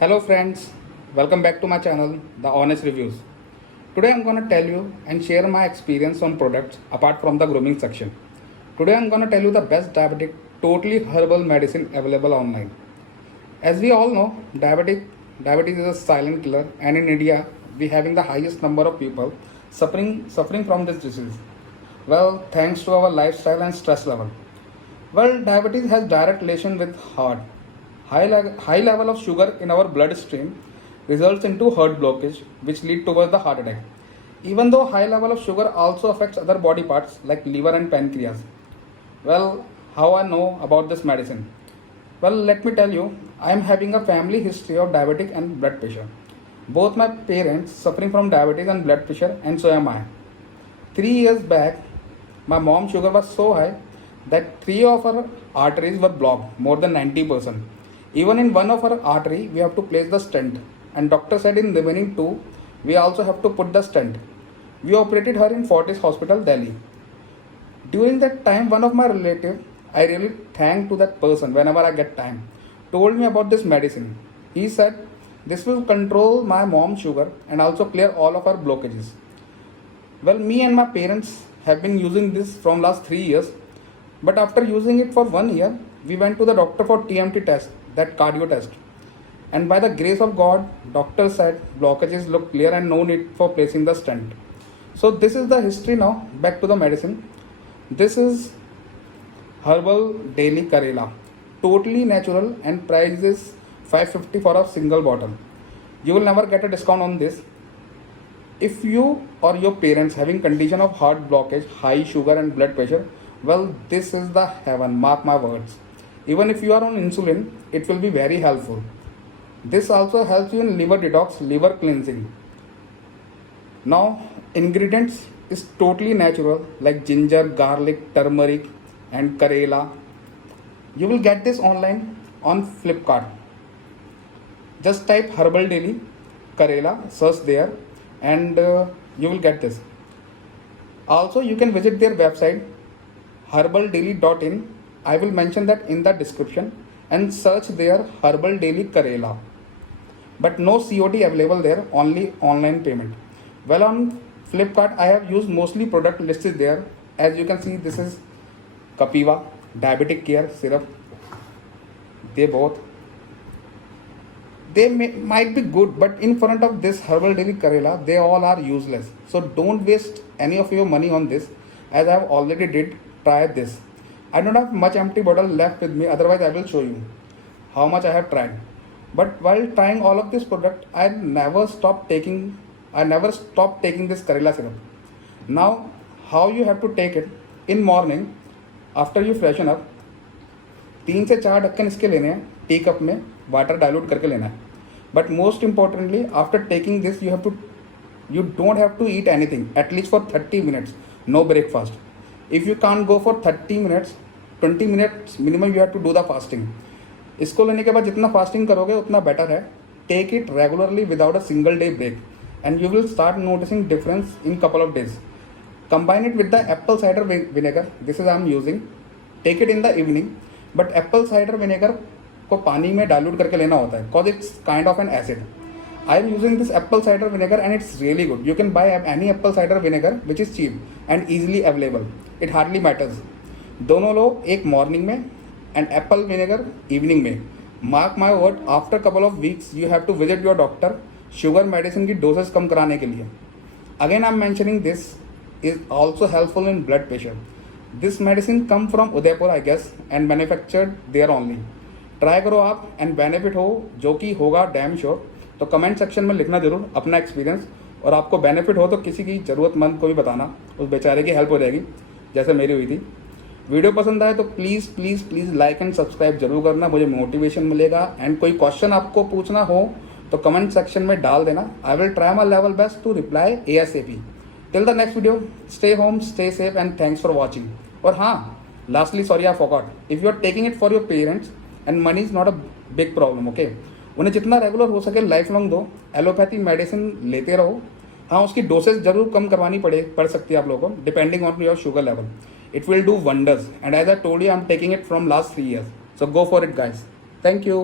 Hello friends, welcome back to my channel, The Honest Reviews. Today I'm gonna tell you and share my experience on products apart from the grooming section. Today I'm gonna tell you the best diabetic, totally herbal medicine available online. As we all know, diabetes is a silent killer, and in India we having the highest number of people suffering from this disease. Well, thanks to our lifestyle and stress level. Well, diabetes has direct relation with heart. High level of sugar in our bloodstream results into heart blockage, which lead towards the heart attack. Even though high level of sugar also affects other body parts like liver and pancreas. Well, how I know about this medicine? Well, let me tell you, I am having a family history of diabetic and blood pressure. Both my parents suffering from diabetes and blood pressure, and so am I. 3 years back, my mom's sugar was so high that three of her arteries were blocked, more than 90%. Even in one of her artery, we have to place the stent, and doctor said in remaining two, we also have to put the stent. We operated her in Fortis Hospital, Delhi. During that time, one of my relative, I really thank to that person whenever I get time, told me about this medicine. He said, this will control my mom's sugar and also clear all of her blockages. Well, me and my parents have been using this from last 3 years, but after using it for 1 year, we went to the doctor for TMT test, that cardio test. And by the grace of God, doctor said blockages look clear and no need for placing the stent. So this is the history now. Back to the medicine. This is Herbal Daily Karela. Totally natural and price is 550 for a single bottle. You will never get a discount on this. If you or your parents having condition of heart blockage, high sugar and blood pressure, well, this is the heaven, mark my words. Even if you are on insulin, it will be very helpful. This also helps you in liver detox, liver cleansing. Now, ingredients is totally natural like ginger, garlic, turmeric and Karela. You will get this online on Flipkart. Just type Herbal Daily Karela, search there, and you will get this. Also, you can visit their website herbaldaily.in. I will mention that in the description, and search there Herbal Daily Karela. But no COD available there, only online payment. Well, on Flipkart, I have used mostly product listed there. As you can see, this is Kapiva Diabetic Care Syrup. They might be good, but in front of this Herbal Daily Karela, they all are useless. So don't waste any of your money on this, as I have already did. Try this. I don't have much empty bottle left with me, otherwise I will show you how much I have tried. But while trying all of this product, I never stopped taking this Karela syrup. Now, how you have to take it? In morning, after you freshen up, 3 से 4 ढक्कन इसके लेने हैं, tea cup में water dilute करके लेना है. But most importantly, after taking this, you don't have to eat anything, at least for 30 minutes, no breakfast. If you can't go for 30 minutes, 20 minutes minimum you have to do the fasting. इसको लेने के बाद जितना fasting करोगे उतना better है. Take it regularly without a single day break, and you will start noticing difference in couple of days. Combine it with the apple cider vinegar. This is I am using. Take it in the evening, but apple cider vinegar को पानी में dilute करके लेना होता है, cause it's kind of an acid. I am using this apple cider vinegar and it's really good. You can buy any apple cider vinegar which is cheap and easily available. It hardly matters. दोनों लो एक morning में and apple vinegar evening में. Mark my word, after couple of weeks you have to visit your doctor sugar medicine की doses कम कराने के लिए. Again I am mentioning this is also helpful in blood pressure. This medicine come from Udaipur I guess and manufactured there only. Try करो आप and benefit हो, जो कि होगा डैम श्योर. तो कमेंट सेक्शन में लिखना जरूर अपना एक्सपीरियंस, और आपको बेनिफिट हो तो किसी की ज़रूरतमंद को भी बताना, उस बेचारे की हेल्प हो जाएगी जैसे मेरी हुई थी. वीडियो पसंद आए तो please please please like and subscribe जरूर करना, मुझे मोटिवेशन मिलेगा. एंड कोई क्वेश्चन आपको पूछना हो तो कमेंट सेक्शन में डाल देना. I will try my level best to reply ASAP. Till the next video, stay home, stay safe and thanks for watching. और हाँ, lastly sorry I forgot, if you are taking it for your parents and money is not a big problem, okay. उन्हें जितना regular हो सके life long दो. Allopathy medicine लेते रहो. हाँ, उसकी डोसेज जरूर कम करवानी पड़ सकती है आप लोगों को, depending on your sugar level. It will do wonders, and as I told you, I'm taking it from last 3 years. So go for it, guys. Thank you.